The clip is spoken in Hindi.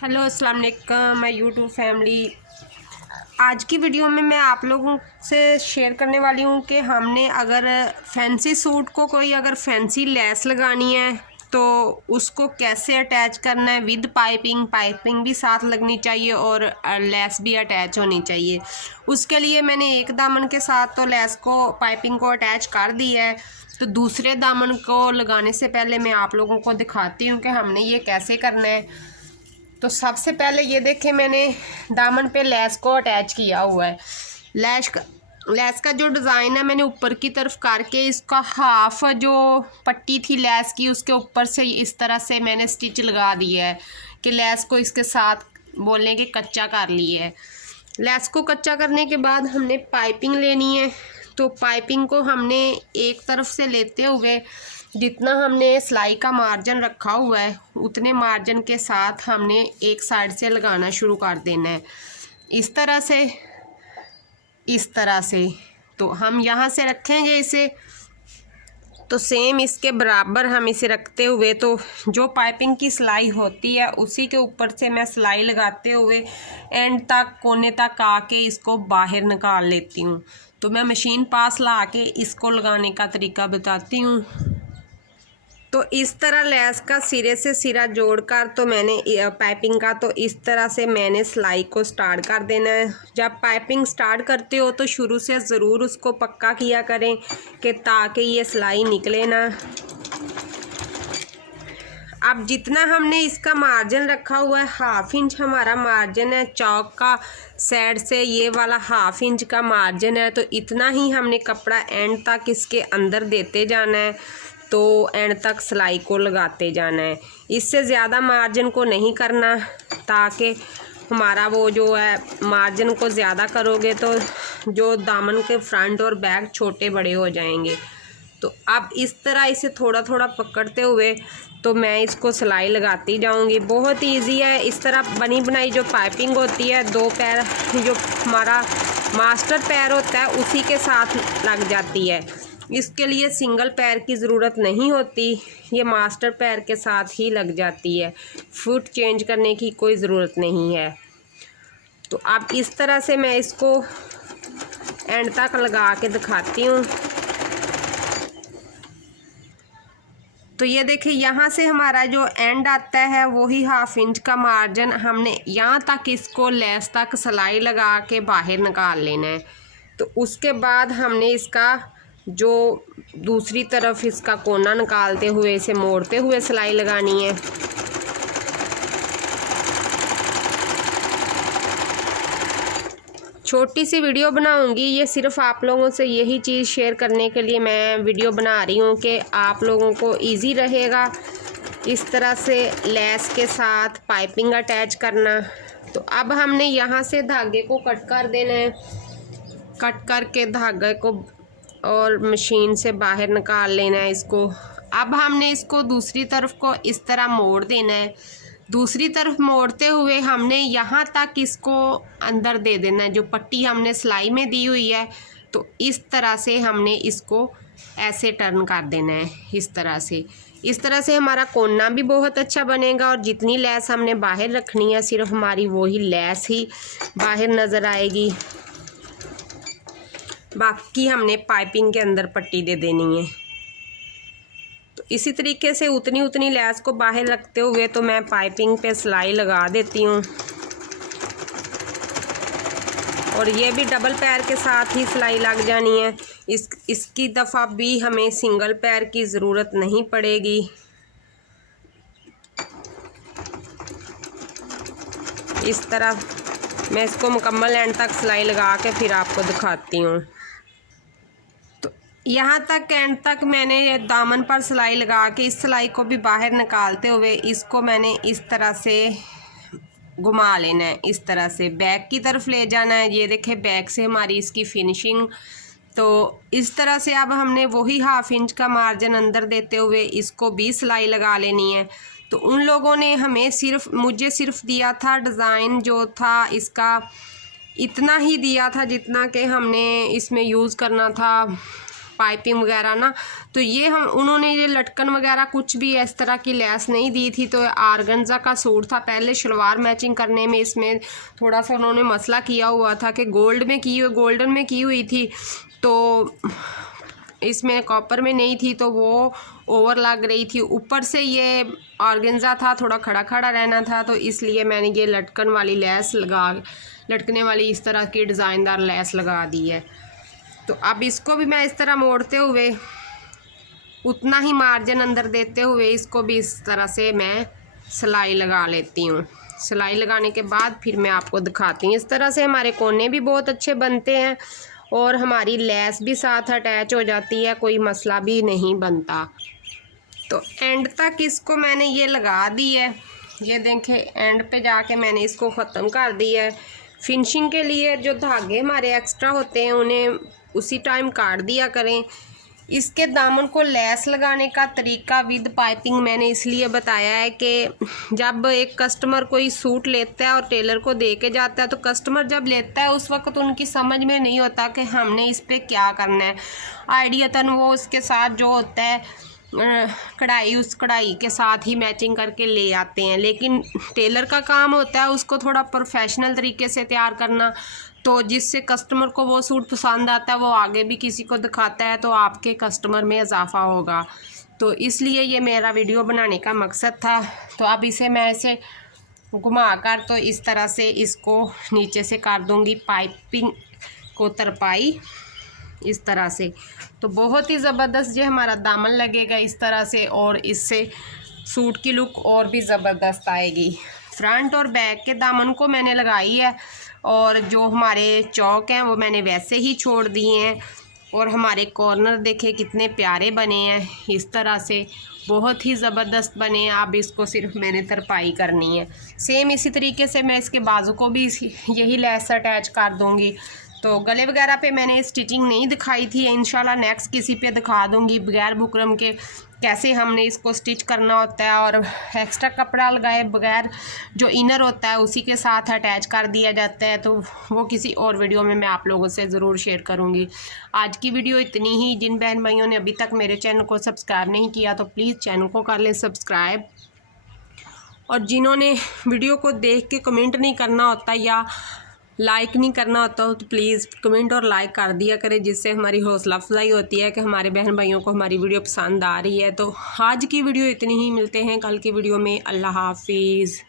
हेलो अस्सलाम वालेकुम माय यूट्यूब फैमिली। आज की वीडियो में मैं आप लोगों से शेयर करने वाली हूँ कि हमने अगर फैंसी सूट को कोई अगर फैंसी लेस लगानी है तो उसको कैसे अटैच करना है विद पाइपिंग भी साथ लगनी चाहिए और लेस भी अटैच होनी चाहिए। उसके लिए मैंने एक दामन के साथ तो लेस को पाइपिंग को अटैच कर दी है, तो दूसरे दामन को लगाने से पहले मैं आप लोगों को दिखाती हूँ कि हमने ये कैसे करना है। तो सबसे पहले ये देखें, मैंने दामन पे लेस को अटैच किया हुआ है। लेस का जो डिज़ाइन है मैंने ऊपर की तरफ करके इसका हाफ जो पट्टी थी लेस की उसके ऊपर से इस तरह से मैंने स्टिच लगा दिया है कि लेस को इसके साथ बोलने के कच्चा कर लिया है। लेस को कच्चा करने के बाद हमने पाइपिंग लेनी है, तो पाइपिंग को हमने एक तरफ से लेते हुए जितना हमने सिलाई का मार्जिन रखा हुआ है उतने मार्जिन के साथ हमने एक साइड से लगाना शुरू कर देना है, इस तरह से। तो हम यहाँ से रखेंगे इसे, तो सेम इसके बराबर हम इसे रखते हुए तो जो पाइपिंग की सिलाई होती है उसी के ऊपर से मैं सिलाई लगाते हुए एंड तक कोने तक आके इसको बाहर निकाल लेती हूँ। तो मैं मशीन पास ला के इसको लगाने का तरीका बताती हूँ। तो इस तरह लेस का सिरे से सिरा जोड़कर तो मैंने पाइपिंग का तो इस तरह से मैंने सिलाई को स्टार्ट कर देना है। जब पाइपिंग स्टार्ट करते हो तो शुरू से ज़रूर उसको पक्का किया करें कि ताकि ये सिलाई निकले ना। अब जितना हमने इसका मार्जिन रखा हुआ है हाफ इंच हमारा मार्जिन है, चौक का साइड से ये वाला हाफ इंच का मार्जिन है, तो इतना ही हमने कपड़ा एंड तक इसके अंदर देते जाना है, तो एंड तक सिलाई को लगाते जाना है। इससे ज़्यादा मार्जिन को नहीं करना, ताकि हमारा वो जो है मार्जिन को ज़्यादा करोगे तो जो दामन के फ्रंट और बैक छोटे बड़े हो जाएंगे। तो अब इस तरह इसे थोड़ा थोड़ा पकड़ते हुए तो मैं इसको सिलाई लगाती जाऊंगी। बहुत इजी है। इस तरह बनी बनाई जो पाइपिंग होती है दो पैर जो हमारा मास्टर पैर होता है उसी के साथ लग जाती है। इसके लिए सिंगल पैर की ज़रूरत नहीं होती, ये मास्टर पैर के साथ ही लग जाती है, फुट चेंज करने की कोई ज़रूरत नहीं है। तो अब इस तरह से मैं इसको एंड तक लगा के दिखाती हूँ। तो ये देखिए यहाँ से हमारा जो एंड आता है वही हाफ इंच का मार्जिन हमने यहाँ तक इसको लेस तक सिलाई लगा के बाहर निकाल लेना है। तो उसके बाद हमने इसका जो दूसरी तरफ इसका कोना निकालते हुए इसे मोड़ते हुए सिलाई लगानी है। छोटी सी वीडियो बनाऊंगी, ये सिर्फ आप लोगों से यही चीज़ शेयर करने के लिए मैं वीडियो बना रही हूँ कि आप लोगों को इजी रहेगा इस तरह से लेस के साथ पाइपिंग अटैच करना। तो अब हमने यहाँ से धागे को कट कर देना है, कट करके धागे को और मशीन से बाहर निकाल लेना है इसको। अब हमने इसको दूसरी तरफ को इस तरह मोड़ देना है। दूसरी तरफ मोड़ते हुए हमने यहाँ तक इसको अंदर दे देना है जो पट्टी हमने सिलाई में दी हुई है। तो इस तरह से हमने इसको ऐसे टर्न कर देना है, इस तरह से हमारा कोना भी बहुत अच्छा बनेगा और जितनी लेस हमने बाहर रखनी है सिर्फ हमारी वही लेस ही बाहर नज़र आएगी, बाकी हमने पाइपिंग के अंदर पट्टी दे देनी है। तो इसी तरीके से उतनी लेस को बाहर रखते हुए तो मैं पाइपिंग पे सिलाई लगा देती हूँ। और ये भी डबल पैर के साथ ही सिलाई लग जानी है। इसकी दफ़ा भी हमें सिंगल पैर की ज़रूरत नहीं पड़ेगी। इस तरह मैं इसको मुकम्मल एंड तक सिलाई लगा के फिर आपको दिखाती हूँ। यहाँ तक एंड तक मैंने दामन पर सिलाई लगा के इस सिलाई को भी बाहर निकालते हुए इसको मैंने इस तरह से घुमा लेना है, इस तरह से बैक की तरफ ले जाना है। ये देखें बैक से हमारी इसकी फिनिशिंग। तो इस तरह से अब हमने वही हाफ इंच का मार्जिन अंदर देते हुए इसको भी सिलाई लगा लेनी है। तो उन लोगों ने हमें मुझे सिर्फ दिया था डिज़ाइन जो था इसका इतना ही दिया था जितना कि हमने इसमें यूज़ करना था पाइपिंग वगैरह ना, तो ये उन्होंने ये लटकन वगैरह कुछ भी इस तरह की लेस नहीं दी थी। तो आर्गेन्जा का सूट था, पहले शलवार मैचिंग करने में इसमें थोड़ा सा उन्होंने मसला किया हुआ था कि गोल्डन में की हुई थी, तो इसमें कॉपर में नहीं थी, तो वो ओवर लग रही थी। ऊपर से ये ऑर्गेन्जा था, थोड़ा खड़ा खड़ा रहना था, तो इसलिए मैंने ये लटकन वाली लेस लटकने वाली इस तरह की डिज़ाइनदार लेस लगा दी है। तो अब इसको भी मैं इस तरह मोड़ते हुए, उतना ही मार्जिन अंदर देते हुए, इसको भी इस तरह से मैं सिलाई लगा लेती हूँ। सिलाई लगाने के बाद फिर मैं आपको दिखाती हूँ। इस तरह से हमारे कोने भी बहुत अच्छे बनते हैं और हमारी लेस भी साथ अटैच हो जाती है, कोई मसला भी नहीं बनता। तो एंड तक इसको मैंने ये लगा दी है, ये देखें एंड पे जाके मैंने इसको ख़त्म कर दिया है। फिनिशिंग के लिए जो धागे हमारे एक्स्ट्रा होते हैं उन्हें उसी टाइम काट दिया करें। इसके दामन को लेस लगाने का तरीका विद पाइपिंग मैंने इसलिए बताया है कि जब एक कस्टमर कोई सूट लेता है और टेलर को दे के जाता है, तो कस्टमर जब लेता है उस वक्त उनकी समझ में नहीं होता कि हमने इस पर क्या करना है। आइडियतन वो उसके साथ जो होता है कढ़ाई, उस कढ़ाई के साथ ही मैचिंग करके ले आते हैं, लेकिन टेलर का काम होता है उसको थोड़ा प्रोफेशनल तरीके से तैयार करना, तो जिससे कस्टमर को वो सूट पसंद आता है वो आगे भी किसी को दिखाता है, तो आपके कस्टमर में इजाफा होगा। तो इसलिए ये मेरा वीडियो बनाने का मकसद था। तो अब इसे मैं ऐसे घुमा कर तो इस तरह से इसको नीचे से कर दूँगी पाइपिंग को तरपाई इस तरह से। तो बहुत ही ज़बरदस्त जो हमारा दामन लगेगा इस तरह से, और इससे सूट की लुक और भी ज़बरदस्त आएगी। फ्रंट और बैक के दामन को मैंने लगाई है, और जो हमारे चौक हैं वो मैंने वैसे ही छोड़ दिए हैं, और हमारे कॉर्नर देखे कितने प्यारे बने हैं, इस तरह से बहुत ही ज़बरदस्त बने हैं। अब इसको सिर्फ मैंने तरपाई करनी है। सेम इसी तरीके से मैं इसके बाजू को भी यही लेस अटैच कर दूँगी। तो गले वगैरह पे मैंने स्टिचिंग नहीं दिखाई थी, इंशाल्लाह नेक्स्ट किसी पे दिखा दूँगी बगैर बुकरम के कैसे हमने इसको स्टिच करना होता है, और एक्स्ट्रा कपड़ा लगाए बगैर जो इनर होता है उसी के साथ अटैच कर दिया जाता है। तो वो किसी और वीडियो में मैं आप लोगों से ज़रूर शेयर करूँगी। आज की वीडियो इतनी ही। जिन बहन भाइयों ने अभी तक मेरे चैनल को सब्सक्राइब नहीं किया तो प्लीज़ चैनल को कर लें सब्सक्राइब, और जिन्होंने वीडियो को देख के कमेंट नहीं करना होता या लाइक नहीं करना होता हो तो प्लीज़ कमेंट और लाइक कर दिया करें, जिससे हमारी हौसला अफजाई होती है कि हमारे बहन भाइयों को हमारी वीडियो पसंद आ रही है। तो आज की वीडियो इतनी ही, मिलते हैं कल की वीडियो में। अल्लाह हाफिज़।